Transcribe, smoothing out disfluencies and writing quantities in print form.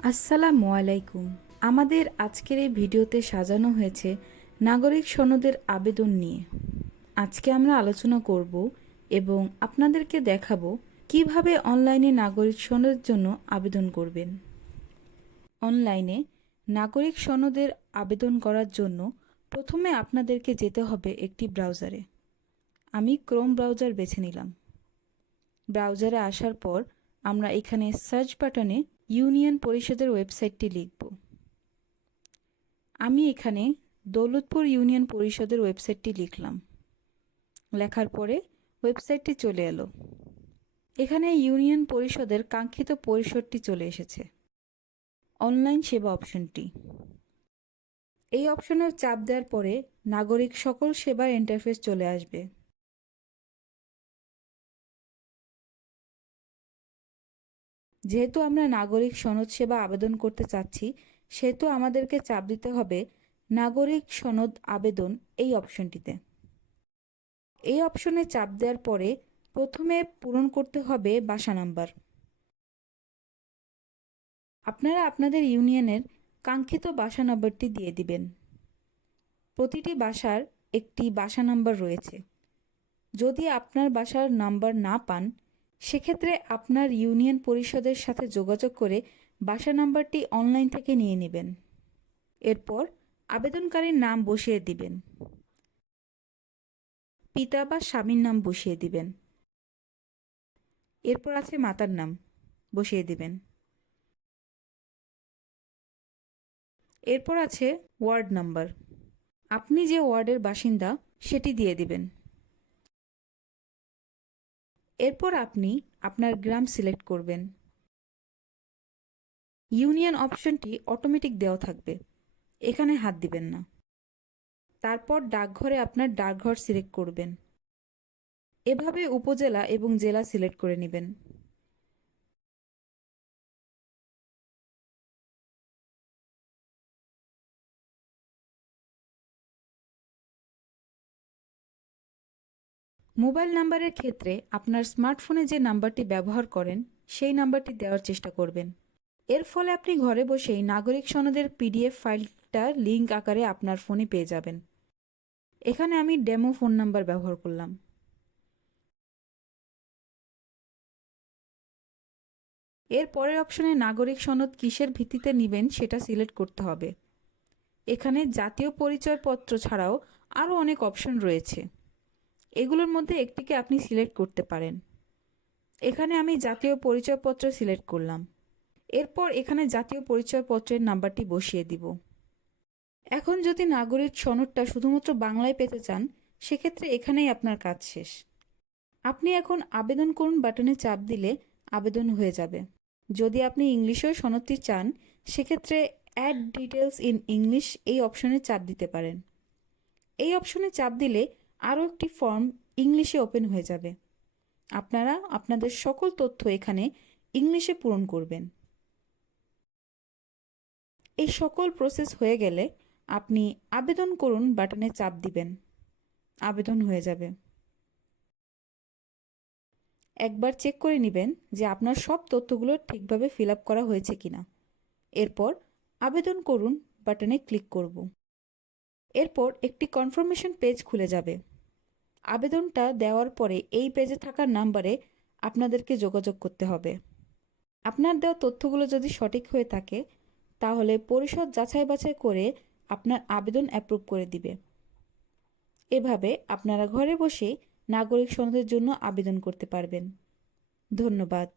আসসালামু আলাইকুম। আমাদের আজকের এই ভিডিওতে সাজানো হয়েছে নাগরিক সনদের আবেদন নিয়ে। আজকে আমরা আলোচনা করব এবং আপনাদেরকে দেখাবো কিভাবে অনলাইনে নাগরিক সনদের জন্য আবেদন করবেন। অনলাইনে নাগরিক সনদের আবেদন করার জন্য প্রথমে আপনাদেরকে যেতে হবে একটি ব্রাউজারে। আমি ক্রোম ব্রাউজার বেছে নিলাম। ব্রাউজারে আসার পর আমরা এখানে সার্চ বাটনে ইউনিয়ন পরিষদের ওয়েবসাইটটি লিখব। আমি এখানে দৌলতপুর ইউনিয়ন পরিষদের ওয়েবসাইটটি লিখলাম। লেখার পরে ওয়েবসাইটটি চলে এলো। এখানে ইউনিয়ন পরিষদের কাঙ্ক্ষিত পরিসরটি চলে এসেছে, অনলাইন সেবা অপশনটি। এই অপশনে চাপ দেওয়ার পরে নাগরিক সকল সেবার ইন্টারফেস চলে আসবে। যেহেতু আমরা নাগরিক সনদ সেবা আবেদন করতে চাচ্ছি, সেহেতু আমাদেরকে চাপ দিতে হবে নাগরিক সনদ আবেদন এই অপশনটিতে। এই অপশনে চাপ দেওয়ার পরে প্রথমে পূরণ করতে হবে বাসা নাম্বার। আপনারা আপনাদের ইউনিয়নের কাঙ্ক্ষিত বাসা নাম্বারটি দিয়ে দিবেন। প্রতিটি বাসার একটি বাসা নাম্বার রয়েছে। যদি আপনার বাসার নাম্বার না পান, সেক্ষেত্রে আপনার ইউনিয়ন পরিষদের সাথে যোগাযোগ করে বাসা নাম্বারটি অনলাইন থেকে নিয়ে নেবেন। এরপর আবেদনকারীর নাম বসিয়ে দিবেন। পিতা বা স্বামীর নাম বসিয়ে দিবেন। এরপর আছে মাতার নাম বসিয়ে দিবেন। এরপর আছে ওয়ার্ড নাম্বার। আপনি যে ওয়ার্ডের বাসিন্দা সেটি দিয়ে দিবেন। এরপর আপনি আপনার গ্রাম সিলেক্ট করবেন। ইউনিয়ন অপশনটি অটোমেটিক দেওয়া থাকবে, এখানে হাত দিবেন না। তারপর ডাকঘরে আপনার ডাকঘর সিলেক্ট করবেন। এভাবে উপজেলা এবং জেলা সিলেক্ট করে নেবেন। মোবাইল নাম্বারের ক্ষেত্রে আপনার স্মার্টফোনে যে নাম্বারটি ব্যবহার করেন সেই নাম্বারটি দেওয়ার চেষ্টা করবেন। এর ফলে আপনি ঘরে বসেই নাগরিক সনদের পিডিএফ ফাইলটা লিঙ্ক আকারে আপনার ফোনে পেয়ে যাবেন। এখানে আমি ডেমো ফোন নাম্বার ব্যবহার করলাম। এর পরের অপশনে নাগরিক সনদ কিসের ভিত্তিতে নেবেন সেটা সিলেক্ট করতে হবে। এখানে জাতীয় পরিচয়পত্র ছাড়াও আরও অনেক অপশন রয়েছে। এগুলোর মধ্যে একটিকে আপনি সিলেক্ট করতে পারেন। এখানে আমি জাতীয় পরিচয়পত্র সিলেক্ট করলাম। এরপর এখানে জাতীয় পরিচয়পত্রের নাম্বারটি বসিয়ে দিব। এখন যদি নাগরিক সনদটা শুধুমাত্র বাংলায় পেতে চান, সেক্ষেত্রে এখানেই আপনার কাজ শেষ। আপনি এখন আবেদন করুন বাটনে চাপ দিলে আবেদন হয়ে যাবে। যদি আপনি ইংলিশেও সনদটি চান, সেক্ষেত্রে অ্যাড ডিটেলস ইন ইংলিশ এই অপশনে চাপ দিতে পারেন। এই অপশনে চাপ দিলে আরও একটি ফর্ম ইংলিশে ওপেন হয়ে যাবে। আপনারা আপনাদের সকল তথ্য এখানে ইংলিশে পূরণ করবেন। এই সকল প্রসেস হয়ে গেলে আপনি আবেদন করুন বাটনে চাপ দিবেন। আবেদন হয়ে যাবে। একবার চেক করে নেবেন যে আপনার সব তথ্যগুলো ঠিকভাবে ফিল আপ করা হয়েছে কিনা। এরপর আবেদন করুন বাটনে ক্লিক করব। এরপর একটি কনফার্মেশন পেজ খুলে যাবে। আবেদনটা দেওয়ার পরে এই পেজে থাকা নাম্বারে আপনাদেরকে যোগাযোগ করতে হবে। আপনার দেওয়া তথ্যগুলো যদি সঠিক হয়ে থাকে, তাহলে পরিষদ যাচাই বাছাই করে আপনার আবেদন অ্যাপ্রুভ করে দিবে। এভাবে আপনারা ঘরে বসে নাগরিক সনদের জন্য আবেদন করতে পারবেন। ধন্যবাদ।